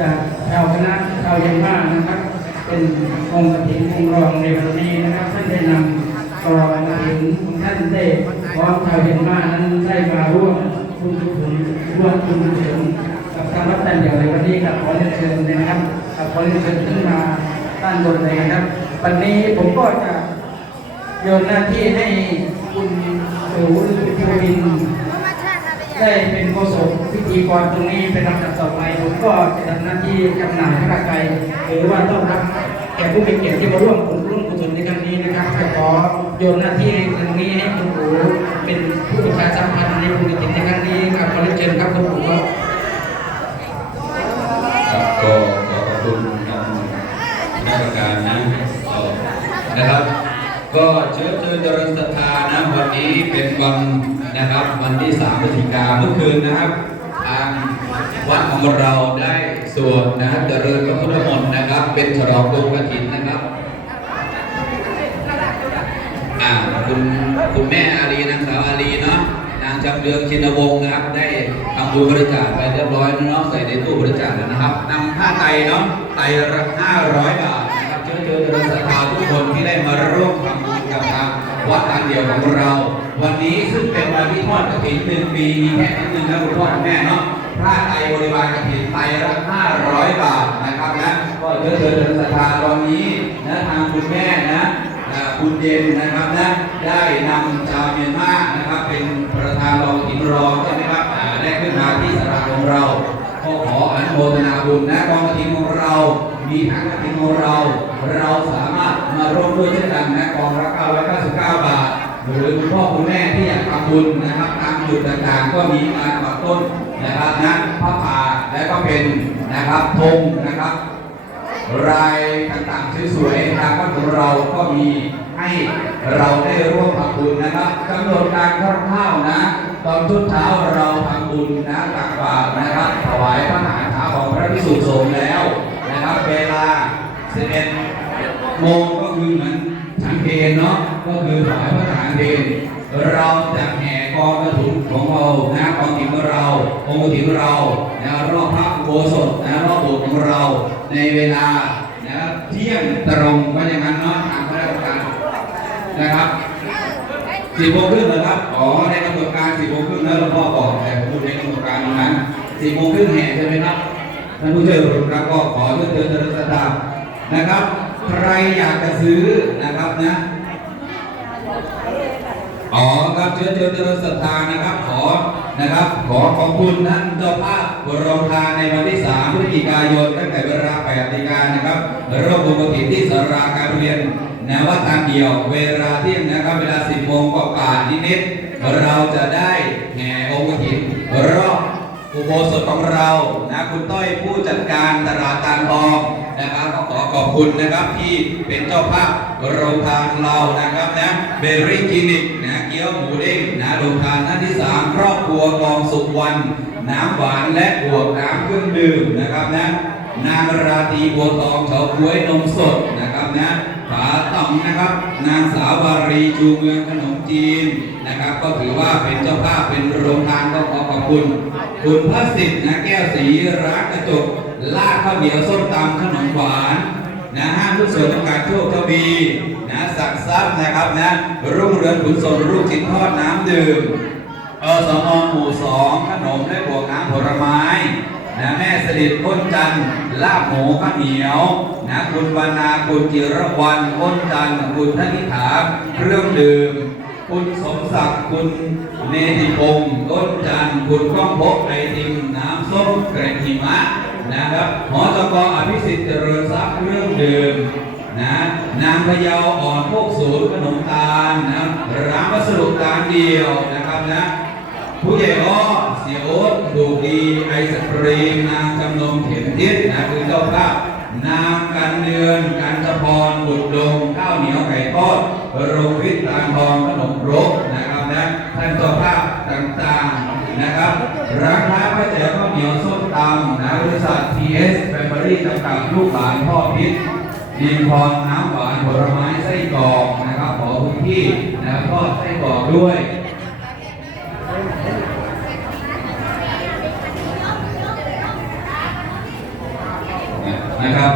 จากชาวคณะชาวเยนมานะครับ เป็นองค์กฐินองค์รองในวันนี้นะครับท่านได้นำกรองกฐินของท่านได้พร้อมชาวเยนมานั้นได้มาร่วมคุณกุศลร่วมคุณกุศลกับทางวัดตันอย่างในวันนี้ครับขอเรียนเชิญนะครับขอเรียนเชิญขึ้นมาด้านบนเลยนะครับ วันนี้ผมก็จะโยนหน้าที่ให้คุณเอ๋วหรือคุณเทวิน ได้เป็นโฆษกพิธีกรตรงนี้เป็นลำดับต่อไปผมก็จะทำหน้าที่จำหน่ายพระไกรหรือว่าต้อนรับแขกผู้มีเกียรติที่มาร่วมกลุ่มร่วมกุศลในครั้งนี้นะครับจะขอโยนหน้าที่ตรงนี้ให้คุณอูเป็นผู้ประชาสัมพันธ์ในบุญกฐินในครั้งนี้ครับขอเรียนเชิญครับคุณอูครับครับก็ขอขอบคุณทางคณะกรรมการนะนะครับ ก็เชิญเชิญเจริญศรัทธานะวันนี้เป็นวัน นะครับ วันที่3พฤศจิกาเมื่อคืนนะครับทางวัดของเราได้สวดนะเจริญพระพุทธมนต์นะครับ เป็นฉลองดวงกฐินนะครับอ่าคุณคุณแม่อารีนางสาวอารีเนาะนางจำเรืองชินวงศ์นะครับ ได้ทำบุญบริจาคไปเรียบร้อยแล้วเนาะใส่ในตู้บริจาคแล้วนะครับนำผ้าไตเนาะไตละห้าร้อยบาทนะครับเชิญเชิญเริญศรัทธาทุกคนที่ได้มาร่วมทำบุญกับทางวัดทางเดียวของเรา วันนี้ เป็นวันที่ทอดกฐินหนึ่งปีมีแค่นิดนึงนะคุณพ่อคุณแม่เนาะผ้าไตรบริวารกฐินไตรละห้าร้อยบาทนะครับนะก็เชิญเชิญเจริญศรัทธาตอนนี้นะทางคุณแม่นะคุณเย็นนะครับนะได้นำชาวเมียนมานะครับ เป็นประธานรองอินรองใช่ไหมครับได้ขึ้นมาที่สระของเราก็ขออนุโมทนาบุญนะกองกฐินของเรา มีถังกฐินของเรา เราสามารถมาร่วมด้วยช่วยกันนะกองละ999บาท หรือคุณพ่อคุณแม่ที่อยากทำบุญนะครับตามจุดต่างๆ ก็มีการปักต้นนะครับนะพระป่าและก็เป็นนะครับธงนะครับรายต่างๆสวยๆทางวัดของเราก็มีให้เราได้ร่วมทำบุญนะครับกำหนดการคร่าวๆนะ ตอนทุกเช้าเราทำบุญนะตักบาตรนะครับถวายพระมหาถาของพระพิสุทธิ์สงฆ์แล้วนะครับ เวลา11 โมงก็คือเหมือนฉันเพลเนาะก็คือถวายพระทหารเพลเราจะแห่กองกระถุนของเรานะกองถิ่นของเราองค์กฐินของเรานะรอบพระโบสถนะรอบโบสถ์ของเราในเวลานะเที่ยงตรงว่าอย่างนั้นเนาะทางพระราชการนะครับสี่โมงครึ่งนะครับอ๋อในกำหนดการสี่โมงครึ่งนะหลวงพ่อบอกแต่ผมพูดในกำหนดการตรงนั้นสี่โมงครึ่งแห่ใช่ไหมครับท่านผู้ช่วยผู้รับก็ขอเชิญเชิญเจริญสตานะครับ ใครอยากจะซื้อนะครับนะอ๋อครับเชิญเชิญเจริญศรัทธานะครับ ขอนะครับ ขอขอบคุณท่านเจ้าภาพบรมทานในวันที่3พฤศจิกายนตั้งแต่เวลา8นาฬิกานะครับร่วมบุญกฐินที่สาราการเรียนนวัดทางเดียว เวลาเที่ยงนะครับ เวลา 10โมงกว่าๆนิดๆเราจะได้แห่องค์กฐินรอบอุโบสถของเรานะคุณต้อยผู้จัดการตลาดตานทอง นะครับก็ขอขอบคุณนะครับที่เป็นเจ้าภาพโรงทานเรานะครับนะเบอรี่คลินิกนะเกี๊ยวหมูเด้งนะโรงทานท่านที่สามครอบครัวกองสุขวันน้ำหวานและบวกน้ำเครื่องดื่มนะครับนะนางราตรีบัวตองเฉาก้วยนมสดนะครับนะผาต่องนะครับ นางสาววารีจูเมืองขนมจีนนะครับ ก็ถือว่าเป็นเจ้าภาพเป็นโรงทานก็ขอขอบคุณ คุณพระสิทธิ์นะแก้วสีร้านกระจก ลาข้าวเหนียวส้มตำขนมหวานนะห้างลูกเสือจำกัดโชคทวีนะสักดิ์ทรัพย์นะครับนะรุ่งเรืองขุนสนลูกชิ้นทอดน้ำดื่มเอสมหมู่สองขนมและบวกน้ำผลไม้นะแม่สลิดพ้นจันลาบหมูข้าวเหนียวนะคุณวรรณาคุณจิรวันพ้นจันคุณธนิษฐาเครื่องดื่ม คุณสมศักดิ์คุณเนติพงศ์ต้นจันทร์คุณก้องพบไอติมน้ำส้มเกร็ดหิมะ นะครับหอตกอภิสิทธิ์เจริญทรัพย์เรื่องดื่มนะนางพยาวอ่อนพวกศูนย์ขนมตาลนะร้านวัสดุตาลเดียวนะครับนะผู้ใหญ่อ้อเสียโอ๊ตดูดีไอศครีมนางจำนงเข็มทิศนะคือเจ้าภาพนางกันเดือนกันตะพรบุตรดงข้าวเหนียวไก่ทอดโรงวิทย์ตางทองขนมรกนะครับนะท่านเจ้าภาพต่างๆนะครับร้านค้าพระเจ้าข้าวเหนียวส้ม ตามนะบริษัท TS เบอรี่จำกัดลูกหลานพ่อพิษดีพรน้ำหวานผลไม้ไส้กรอกนะครับขอพื้นที่นะครับก็ไส้กรอกด้วยนะครับ